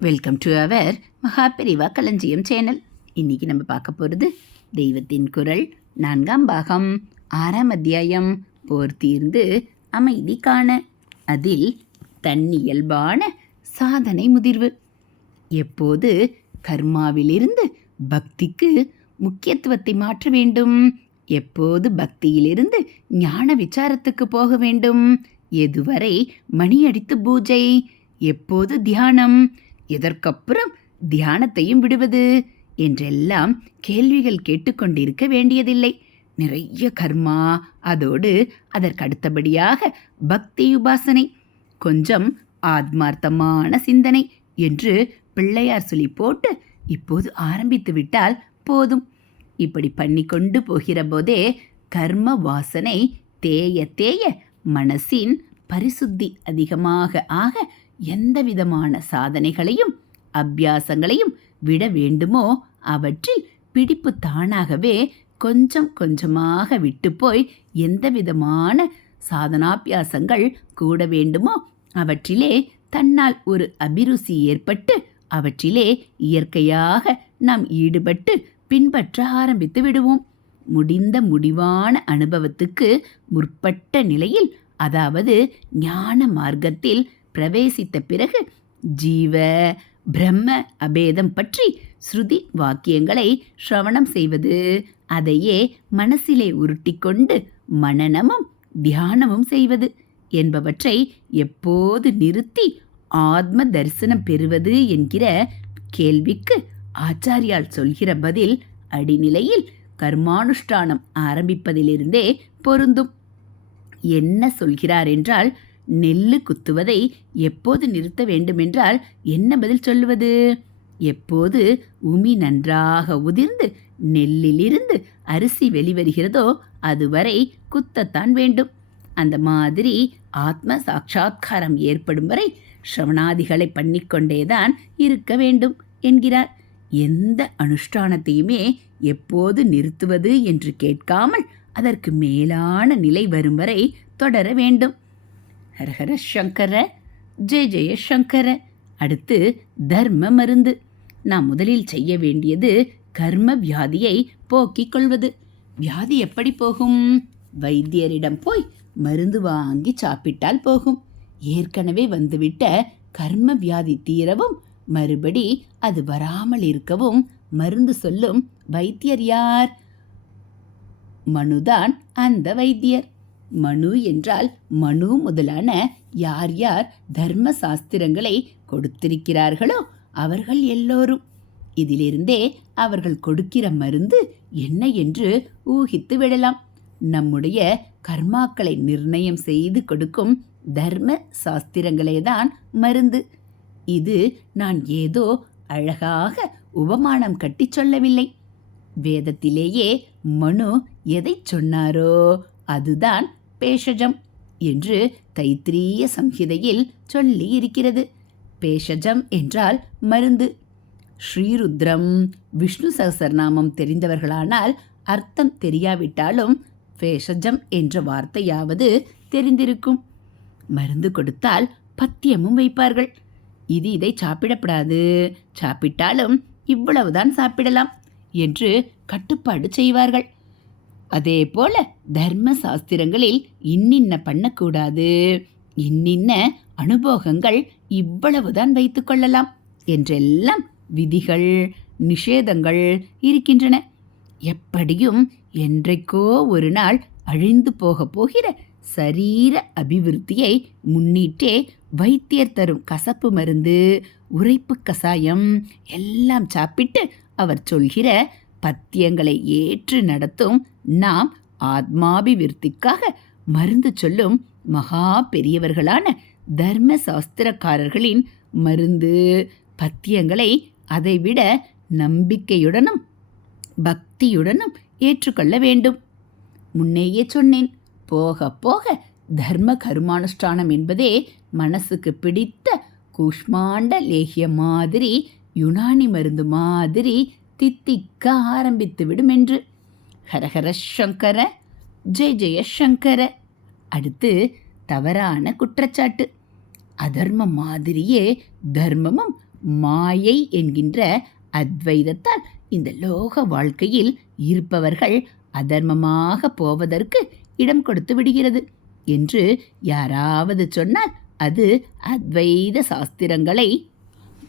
Welcome to our Maha Periyava களஞ்சியம் channel இன்னைக்கு நம்ம பார்க்க போகிறது தெய்வத்தின் குரல். நான்காம் பாகம் ஆறாம் அத்தியாயம். போர் தீர்ந்து அமைதி காண. அதில் தன்னியல்பான சாதனை முதிர்வு. எப்போது கர்மாவிலிருந்து பக்திக்கு முக்கியத்துவத்தை மாற்ற வேண்டும்? எப்போது பக்தியிலிருந்து ஞான விசாரத்துக்கு போக வேண்டும்? எதுவரை மணி அடித்து பூஜை? எப்போது தியானம்? எதற்கப்புறம் தியானத்தையும் விடுவது என்றெல்லாம் கேள்விகள் கேட்டுக்கொண்டிருக்க வேண்டியதில்லை. நிறைய கர்மா அதோடு அதற்கடுத்தபடியாக பக்தி உபாசனை கொஞ்சம் ஆத்மார்த்தமான சிந்தனை என்று பிள்ளையார் சொல்லி போட்டு இப்போது ஆரம்பித்து விட்டால் போதும். இப்படி பண்ணிக்கொண்டு போகிற போதே கர்ம வாசனை தேய தேய மனசின் பரிசுத்தி அதிகமாக ஆக எந்த விதமான சாதனைகளையும் அபியாசங்களையும் விட வேண்டுமோ அவற்றில் பிடிப்பு தானாகவே கொஞ்சம் கொஞ்சமாக விட்டு போய் எந்த விதமான சாதனாபியாசங்கள் கூட வேண்டுமோ அவற்றிலே தன்னால் ஒரு அபிருசி ஏற்பட்டு அவற்றிலே இயற்கையாக நாம் ஈடுபட்டு பின்பற்ற ஆரம்பித்து விடுவோம். முடிந்த முடிவான அனுபவத்துக்கு முற்பட்ட நிலையில் அதாவது ஞான மார்க்கத்தில் பிரவேசித்த பிறகு ஜீவ பிரம்ம அபேதம் பற்றி ஸ்ருதி வாக்கியங்களை ஸ்ரவணம் செய்வது. அதையே மனசிலே உருட்டிக்கொண்டு கொண்டு மனனமும் தியானமும் செய்வது என்பவற்றை எப்போது நிறுத்தி ஆத்ம தரிசனம் பெறுவது என்கிற கேள்விக்கு ஆச்சாரியால் சொல்கிற பதில் அடிநிலையில் கர்மானுஷ்டானம் ஆரம்பிப்பதிலிருந்தே பொருந்தும். என்ன சொல்கிறார் என்றால் நெல்லு குத்துவதை எப்போது நிறுத்த வேண்டுமென்றால் என்ன பதில் சொல்லுவது? எப்போது உமி நன்றாக உதிர்ந்து நெல்லிலிருந்து அரிசி வெளிவருகிறதோ அதுவரை குத்தத்தான் வேண்டும். அந்த மாதிரி ஆத்ம சாட்சா்காரம் ஏற்படும் வரை ஸ்ரவணாதிகளை பண்ணிக்கொண்டேதான் இருக்க வேண்டும் என்கிறார். எந்த அனுஷ்டானத்தையுமே எப்போது நிறுத்துவது என்று கேட்காமல் அதற்கு மேலான நிலை வரும் வரை தொடர வேண்டும். ஹரஹர சங்கர ஜெய ஜெய சங்கர. அடுத்து தர்ம மருந்து. நாம் முதலில் செய்ய வேண்டியது கர்ம வியாதியை போக்கிக் கொள்வது. வியாதி எப்படி போகும்? வைத்தியரிடம் போய் மருந்து வாங்கி சாப்பிட்டால் போகும். ஏற்கனவே வந்துவிட்ட கர்ம வியாதி தீரவும் மறுபடி அது வராமல் இருக்கவும் மருந்து சொல்லும் வைத்தியர் யார்? மனுதான் அந்த வைத்தியர். மனு என்றால் மனு முதலான யார் யார் தர்ம சாஸ்திரங்களை கொடுத்திருக்கிறார்களோ அவர்கள் எல்லோரும். இதிலிருந்தே அவர்கள் கொடுக்கிற மருந்து என்ன என்று ஊகித்து விடலாம். நம்முடைய கர்மாக்களை நிர்ணயம் செய்து கொடுக்கும் தர்ம சாஸ்திரங்களே தான் மருந்து. இது நான் ஏதோ அழகாக உபமானம் கட்டி சொல்லவில்லை. வேதத்திலேயே மனு எதை சொன்னாரோ அதுதான் பேஷஜம் என்று தைத்திரிய சம்ஹிதையில் சொல்லி இருக்கிறது பேஷஜம் என்றால் மருந்து. ஸ்ரீருத்ரம் விஷ்ணு சகசரநாமம் தெரிந்தவர்களானால் அர்த்தம் தெரியாவிட்டாலும் பேஷஜம் என்ற வார்த்தையாவது தெரிந்திருக்கும். மருந்து கொடுத்தால் பத்தியமும் வைப்பார்கள். இது இதை சாப்பிடப்படாது. சாப்பிட்டாலும் இவ்வளவுதான் சாப்பிடலாம் என்று கட்டுப்பாடு செய்வார்கள். அதே போல தர்ம சாஸ்திரங்களில் இன்னின்ன பண்ணக்கூடாது இன்னின்ன அனுபோகங்கள் இவ்வளவுதான் வைத்துக்கொள்ளலாம் என்றெல்லாம் விதிகள் நிஷேதங்கள் இருக்கின்றன. எப்படியும் என்றைக்கோ ஒரு நாள் அழிந்து போக போகிற சரீர அபிவிருத்தியை முன்னிட்டே வைத்தியர் தரும் கசப்பு மருந்து உரைப்பு கசாயம் எல்லாம் சாப்பிட்டு அவர் சொல்கிற பத்தியங்களை ஏற்று நடத்தும் நாம் ஆத்மாபிவிருத்திக்காக மருந்து சொல்லும் மகா பெரியவர்களான தர்ம சாஸ்திரக்காரர்களின் மருந்து பத்தியங்களை அதைவிட நம்பிக்கையுடனும் பக்தியுடனும் ஏற்றுக்கொள்ள வேண்டும். முன்னேயே சொன்னேன் போக போக தர்ம கருமானுஷ்டானம் என்பதே மனசுக்கு பிடித்த கூஷ்மாண்ட லேகிய மாதிரி யுனானி மருந்து மாதிரி தித்திக்க ஆரம்பித்து விடும் என்று. ஹரஹர சங்கர ஜெய ஜெய சங்கர. அடுத்து தவறான குற்றச்சாட்டு. அதர்மம் மாதிரியே தர்மமும் மாயை என்கின்ற அத்வைதத்தால் இந்த லோக வாழ்க்கையில் இருப்பவர்கள் அதர்மமாக போவதற்கு இடம் கொடுத்து விடுகிறது என்று யாராவது சொன்னால் அது அத்வைத சாஸ்திரங்களை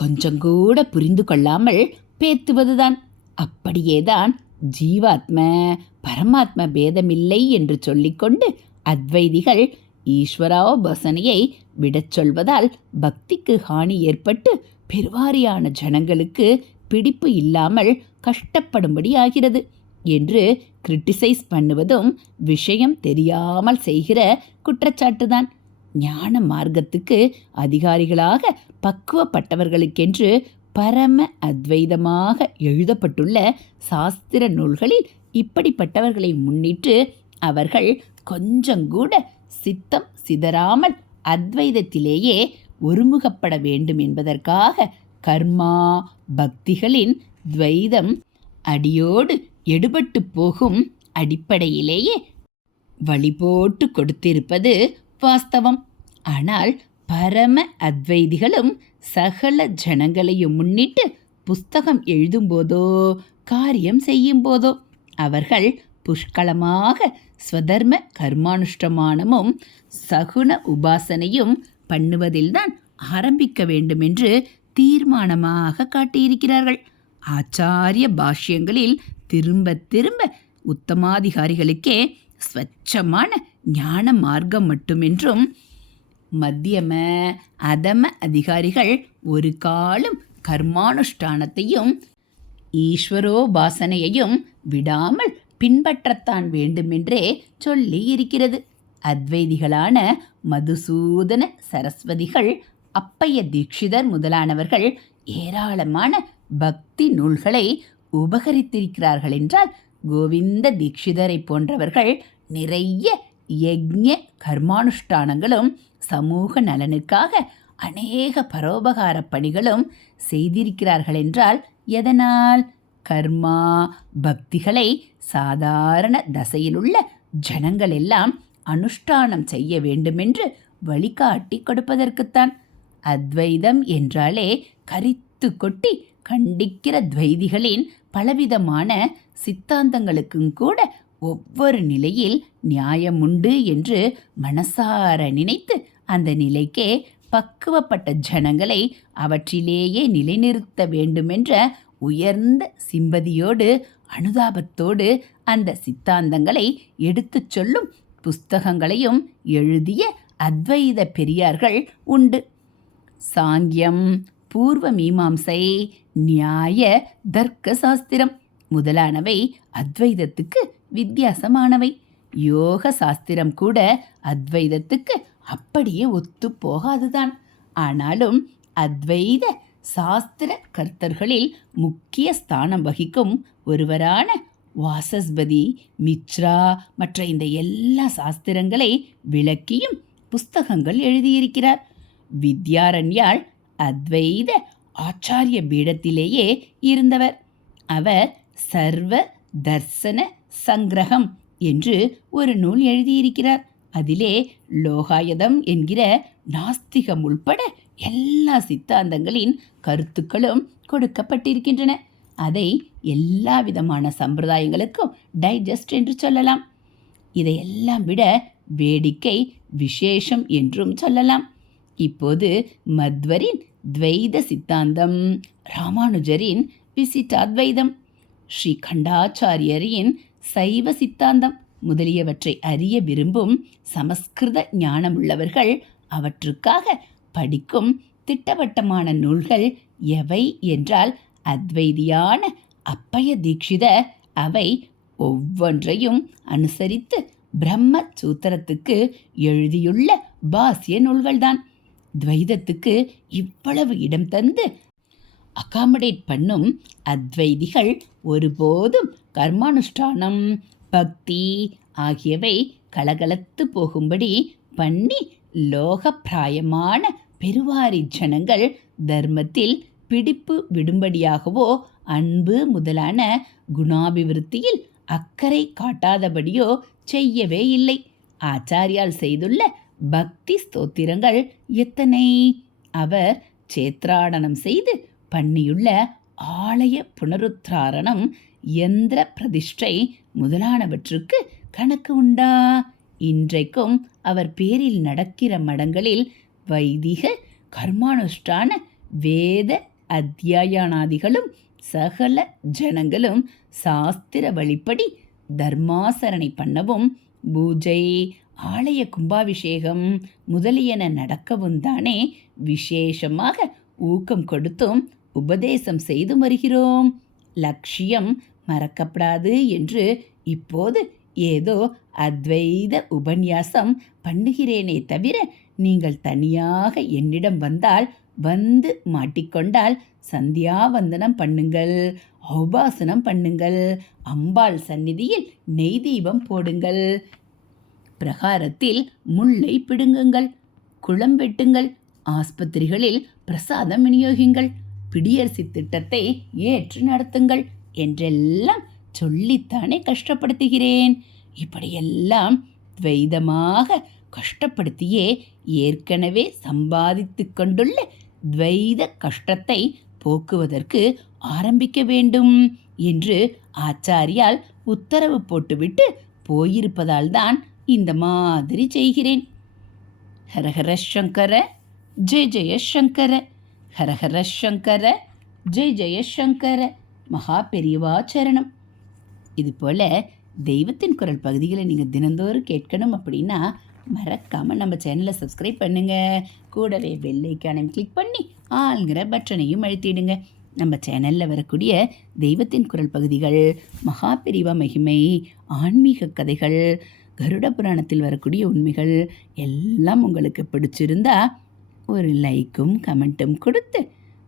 கொஞ்சங்கூட புரிந்து கொள்ளாமல் பேத்துவதுதான். அப்படியேதான் ஜீவாத்ம பரமாத்ம பேதமில்லை என்று சொல்லிக்கொண்டு அத்வைதிகள் ஈஸ்வராபசனையை விடச் சொல்வதால் பக்திக்கு ஹானி ஏற்பட்டு பெருவாரியான ஜனங்களுக்கு பிடிப்பு இல்லாமல் கஷ்டப்படும்படி ஆகிறது என்று கிரிட்டிசைஸ் பண்ணுவதும் விஷயம் தெரியாமல் செய்கிற குற்றச்சாட்டுதான். ஞான மார்க்கத்துக்கு அதிகாரிகளாக பக்குவப்பட்டவர்களுக்கென்று பரம அத்வைதமாக எழுதப்பட்டுள்ள சாஸ்திர நூல்களில் இப்படிப்பட்டவர்களை முன்னிட்டு அவர்கள் கொஞ்சங்கூட சித்தம் சிதறாமல் அத்வைதத்திலேயே ஒருமுகப்பட வேண்டும் என்பதற்காக கர்மா பக்திகளின் துவைதம் அடியோடு எடுபட்டு போகும் அடிப்படையிலேயே வழிபோட்டு கொடுத்திருப்பது வாஸ்தவம். ஆனால் பரம அத்வைதிகளும் சகல ஜனங்களையும் முன்னிட்டு புஸ்தகம் எழுதும்போதோ காரியம் செய்யும் போதோ அவர்கள் புஷ்கலமாக ஸ்வதர்ம கர்மானுஷ்டமானமும் சகுன உபாசனையும் பண்ணுவதில்தான் ஆரம்பிக்க வேண்டுமென்று தீர்மானமாக காட்டியிருக்கிறார்கள். ஆச்சாரிய பாஷ்யங்களில் திரும்ப திரும்ப உத்தமாதிகாரிகளுக்கே ஸ்வச்சமான ஞான மார்க்கம் மட்டுமென்றும் மத்தியம அதம அதிகாரிகள் ஒரு காலம் கர்மானுஷ்டானத்தையும் ஈஸ்வரோபாசனையையும் விடாமல் பின்பற்றத்தான் வேண்டுமென்றே சொல்லி இருக்கிறது. அத்வைதிகளான மதுசூதன சரஸ்வதிகள் அப்பைய தீட்சிதர் முதலானவர்கள் ஏராளமான பக்தி நூல்களை உபகரித்திருக்கிறார்கள் என்றால் கோவிந்த தீட்சிதரை போன்றவர்கள் நிறைய யக்ஞ கர்மானுஷ்டானங்களும் சமூக நலனுக்காக அநேக பரோபகார பணிகளும் செய்திருக்கிறார்கள் என்றால் எதனால்? கர்மா பக்திகளை சாதாரண தசையிலுள்ள ஜனங்கள் எல்லாம் அனுஷ்டானம் செய்ய வேண்டுமென்று வழிகாட்டி கொடுப்பதற்குத்தான். அத்வைதம் என்றாலே கரித்து கொட்டி கண்டிக்கிற துவைதிகளின் பலவிதமான சித்தாந்தங்களுக்கும் கூட ஒவ்வொரு நிலையில் நியாயம் உண்டு என்று மனசார நினைத்து அந்த நிலைக்கே பக்குவப்பட்ட ஜனங்களை அவற்றிலேயே நிலைநிறுத்த வேண்டுமென்ற உயர்ந்த சிம்பதியோடு அனுதாபத்தோடு அந்த சித்தாந்தங்களை எடுத்துச் சொல்லும் புஸ்தகங்களையும் எழுதிய அத்வைத பெரியார்கள் உண்டு. சாங்கியம் பூர்வ மீமாம்சை நியாய தர்க்க சாஸ்திரம் முதலானவை அத்வைதத்துக்கு வித்தியாசமானவை. யோக சாஸ்திரம் கூட அத்வைதத்துக்கு அப்படியே ஒத்து போகாதுதான். ஆனாலும் அத்வைத சாஸ்திர கர்த்தர்களில் முக்கிய ஸ்தானம் வகிக்கும் ஒருவரான வாசஸ்பதி மித்ரா மற்ற இந்த எல்லா சாஸ்திரங்களை விளக்கியும் புஸ்தகங்கள் எழுதியிருக்கிறார். வித்யாரண்யாள் அத்வைத ஆச்சாரிய பீடத்திலேயே இருந்தவர். அவர் சர்வ தர்சன சங்கிரகம் என்று ஒரு நூல் எழுதியிருக்கிறார். அதிலே லோகாயதம் என்கிற நாஸ்திகம் உள்பட எல்லா சித்தாந்தங்களின் கருத்துக்களும் கொடுக்கப்பட்டிருக்கின்றன. அதை எல்லா விதமான சம்பிரதாயங்களுக்கும் டைஜஸ்ட் என்று சொல்லலாம். இதையெல்லாம் விட வேடிக்கை விசேஷம் என்றும் சொல்லலாம். இப்போது மத்வரின் துவைத சித்தாந்தம் ராமானுஜரின் விசிட்டாத்வைதம் ஸ்ரீ கண்டாச்சாரியரின் சைவ சித்தாந்தம் முதலியவற்றை அறிய விரும்பும் சமஸ்கிருத ஞானமுள்ளவர்கள் அவற்றுக்காக படிக்கும் திட்டவட்டமான நூல்கள் எவை என்றால் அத்வைதியான அப்பய தீட்சித அவை ஒவ்வொன்றையும் அனுசரித்து பிரம்ம சூத்திரத்துக்கு எழுதியுள்ள பாசிய நூல்கள்தான். துவைதத்துக்கு இவ்வளவு இடம் தந்து அகாமடேட் பண்ணும் அத்வைதிகள் ஒருபோதும் கர்மானுஷ்டானம் பக்தி ஆகியவை கலகலத்து போகும்படி பண்ணி லோகப்பிராயமான பெருவாரி ஜனங்கள் தர்மத்தில் பிடிப்பு விடும்படியாகவோ அன்பு முதலான குணாபிவிருத்தியில் அக்கறை காட்டாதபடியோ செய்யவே இல்லை. ஆச்சாரியால் செய்துள்ள பக்தி ஸ்தோத்திரங்கள் எத்தனை? அவர் சேத்ராடனம் செய்து பண்ணியுள்ள ஆலய புனருத்தாரணம் யந்திர பிரதிஷ்டை முதலானவற்றுக்கு கணக்கு உண்டா? இன்றைக்கும் அவர் பேரில் நடக்கிற மடங்களில் வைதிக கர்மானுஷ்டான வேத அத்தியாயனாதிகளும் சகல ஜனங்களும் சாஸ்திர வழிப்படி தர்மாசரணை பண்ணவும் பூஜை ஆலய கும்பாபிஷேகம் முதலியன நடக்கவும் தானே விசேஷமாக ஊக்கம் கொடுத்தும் உபதேசம் செய்து வருகிறோம். லட்சியம் மறக்கப்படாது என்று இப்போது ஏதோ அத்வைத உபன்யாசம் பண்ணுகிறேனே தவிர நீங்கள் தனியாக என்னிடம் வந்தால் வந்து மாட்டிக்கொண்டால் சந்தியாவந்தனம் பண்ணுங்கள் ஔபாசனம் பண்ணுங்கள் அம்பாள் சந்நிதியில் நெய் தீபம் போடுங்கள். பிரகாரத்தில் முல்லை பிடுங்குங்கள் குளம் வெட்டுங்கள் ஆஸ்பத்திரிகளில் பிரசாதம் விநியோகிங்கள் பிடியரசி திட்டத்தை ஏற்று நடத்துங்கள். என்றெல்லாம் சொல்லித்தானே கஷ்டப்படுத்துகிறேன். இப்படியெல்லாம் துவைதமாக கஷ்டப்படுத்தியே ஏற்கனவே சம்பாதித்து கொண்டுள்ள துவைத கஷ்டத்தை போக்குவதற்கு ஆரம்பிக்க வேண்டும் என்று ஆச்சாரியால் உத்தரவு போட்டுவிட்டு போயிருப்பதால் தான் இந்த மாதிரி செய்கிறேன். ஹரஹர சங்கர ஜெய ஜெய சங்கர. ஹரஹர சங்கர ஜெய ஜெய சங்கர. மகா பெரியவா சரணம். இது போல் தெய்வத்தின் குரல் பகுதிகளை நீங்கள் தினந்தோறும் கேட்கணும் அப்படின்னா மறக்காமல் நம்ம சேனலை சப்ஸ்கிரைப் பண்ணுங்கள் கூடவே பெல்லைக்கானையும் கிளிக் பண்ணி ஆளுங்கிற பட்டனையும் அழுத்திடுங்க. நம்ம சேனலில் வரக்கூடிய தெய்வத்தின் குரல் பகுதிகள் மகா மகிமை ஆன்மீக கதைகள் கருட புராணத்தில் வரக்கூடிய உண்மைகள் எல்லாம் உங்களுக்கு பிடிச்சிருந்தா ஒரு லைக்கும் கமெண்ட்டும் கொடுத்து